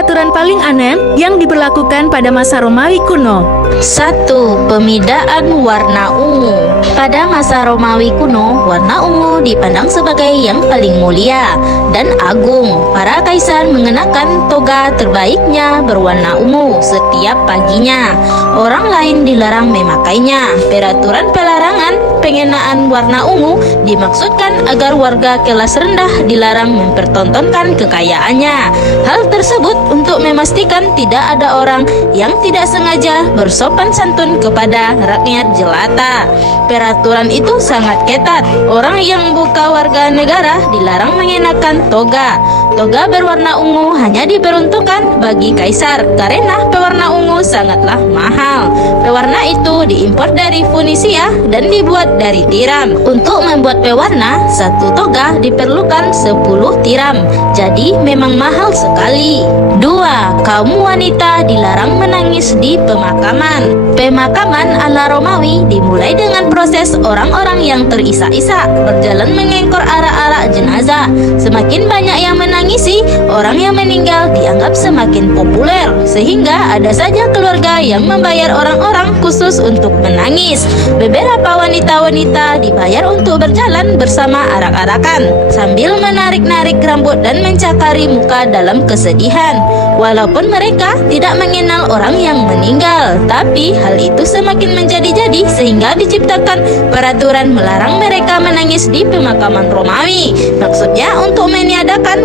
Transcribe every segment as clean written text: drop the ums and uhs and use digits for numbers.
peraturan paling aneh yang diberlakukan pada masa Romawi kuno. 1. Pemidaan warna ungu. Pada masa Romawi kuno, warna ungu dipandang sebagai yang paling mulia dan agung. Para kaisar mengenakan toga terbaiknya berwarna ungu setiap paginya. Orang lain dilarang memakainya. Peraturan pelarangan pengenaan warna ungu dimaksudkan agar warga kelas rendah dilarang mempertontonkan kekayaannya. Hal tersebut untuk memastikan tidak ada orang yang tidak sengaja bersopan santun kepada rakyat jelata. Peraturan itu sangat ketat. Orang yang bukan warga negara dilarang mengenakan toga. Toga berwarna ungu hanya diperuntukkan bagi kaisar karena pewarna ungu sangatlah mahal. Pewarna itu diimpor dari Funisia dan dibuat dari tiram. Untuk membuat pewarna, satu toga diperlukan 10 tiram. Jadi memang mahal sekali. 2. Kaum wanita dilarang menangis di pemakaman. Pemakaman ala Romawi dimulai dengan proses orang-orang yang terisak-isak berjalan mengengkor arak-arak jenazah. Semakin banyak yang menangisi, orang yang meninggal dianggap semakin populer, sehingga ada saja keluarga yang membayar orang-orang khusus untuk menangis. Beberapa wanita-wanita dibayar untuk berjalan bersama arak-arakan sambil menarik-narik rambut dan mencakari muka dalam kesedihan. Walaupun mereka tidak mengenal orang yang meninggal, tapi hal itu semakin menjadi-jadi sehingga diciptakan peraturan melarang mereka menangis di pemakaman Romawi. Maksudnya untuk meniadakan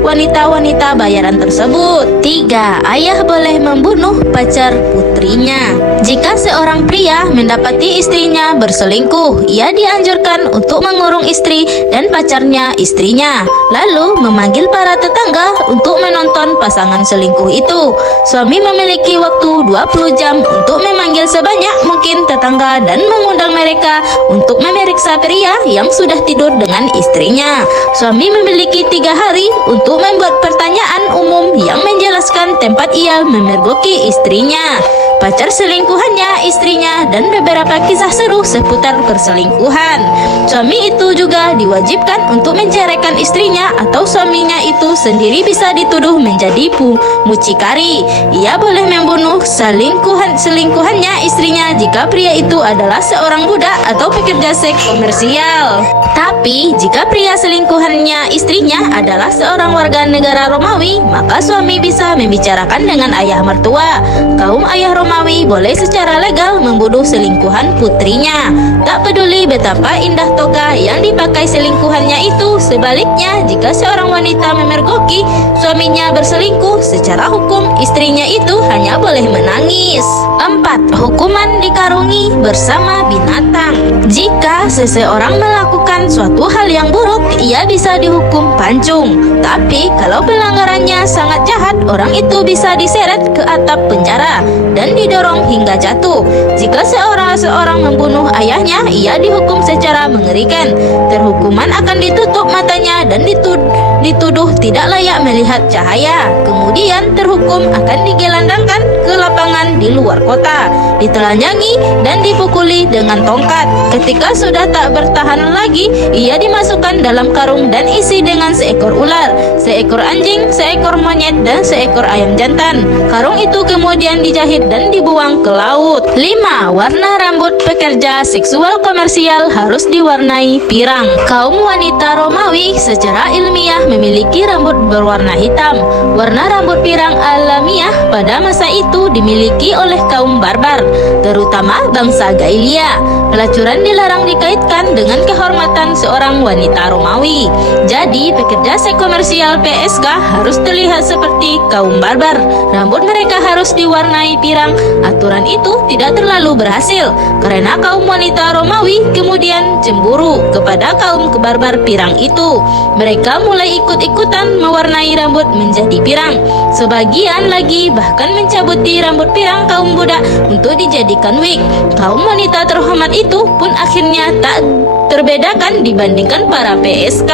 wanita-wanita bayaran tersebut. 3. Ayah boleh membunuh pacar putrinya. Jika seorang pria mendapati istrinya berselingkuh, ia dianjurkan untuk mengurung istri dan pacarnya istrinya, lalu memanggil para tetangga untuk menonton pasangan selingkuh itu. Suami memiliki waktu 20 jam untuk memanggil sebanyak mungkin tetangga dan mengundang mereka untuk memeriksa pria yang sudah tidur dengan istrinya. Suami memiliki 3 hari untuk membuat pertanyaan umum yang menjelaskan tempat ia memergoki istrinya, pacar selingkuhannya, istrinya, dan beberapa kisah seru seputar perselingkuhan. Suami itu juga diwajibkan untuk menceraikan istrinya atau suaminya itu sendiri bisa dituduh menjadi mucikari. Ia boleh membunuh selingkuhannya istrinya jika pria itu adalah seorang budak atau pekerja seks komersial. Tapi jika pria selingkuhannya istrinya adalah seorang warga negara Romawi, maka suami bisa membicarakan dengan ayah mertua. Kaum ayah Romawi boleh secara legal membunuh selingkuhan putrinya, tak peduli betapa indah toga yang dipakai selingkuhannya itu. Sebaliknya, jika seorang wanita memergoki suaminya berselingkuh, secara hukum istrinya itu hanya boleh menangis. 4. Hukuman dikarungi bersama binatang. Jika seseorang melakukan suatu hal yang buruk, ia bisa dihukum pancung. Tapi kalau pelanggarannya sangat jahat, orang itu bisa diseret ke atap penjara dan didorong hingga jatuh. Jika seorang membunuh ayahnya, ia dihukum secara mengerikan. Terhukuman akan ditutup matanya dan dituduh tidak layak melihat cahaya. Kemudian terhukum akan digelandangkan ke lapangan di luar kota, ditelanjangi dan dipukuli dengan tongkat. Ketika sudah tak bertahan lagi, ia dimasukkan dalam karung dan isi dengan seekor ular, seekor anjing, seekor monyet, dan seekor ayam jantan. Karung itu kemudian dijahit dan dibuang ke laut. 5. Warna rambut pekerja seksual komersial harus diwarnai pirang. Kaum wanita Romawi secara ilmiah memiliki rambut berwarna hitam. Warna rambut pirang alamiah pada masa itu dimiliki oleh kaum barbar, terutama bangsa Gaelia. Pelacuran dilarang dikaitkan dengan kehormatan seorang wanita Romawi. Jadi, pekerja seks komersial PSK harus terlihat seperti kaum barbar. Rambut mereka harus diwarnai pirang. Aturan itu tidak terlalu berhasil karena kaum wanita Romawi kemudian cemburu kepada kaum barbar pirang itu. Mereka mulai ikut-ikutan mewarnai rambut menjadi pirang. Sebagian lagi bahkan mencabuti rambut pirang kaum budak untuk dijadikan wig. Kaum wanita terhormat itu pun akhirnya tak terbedakan dibandingkan para PSK.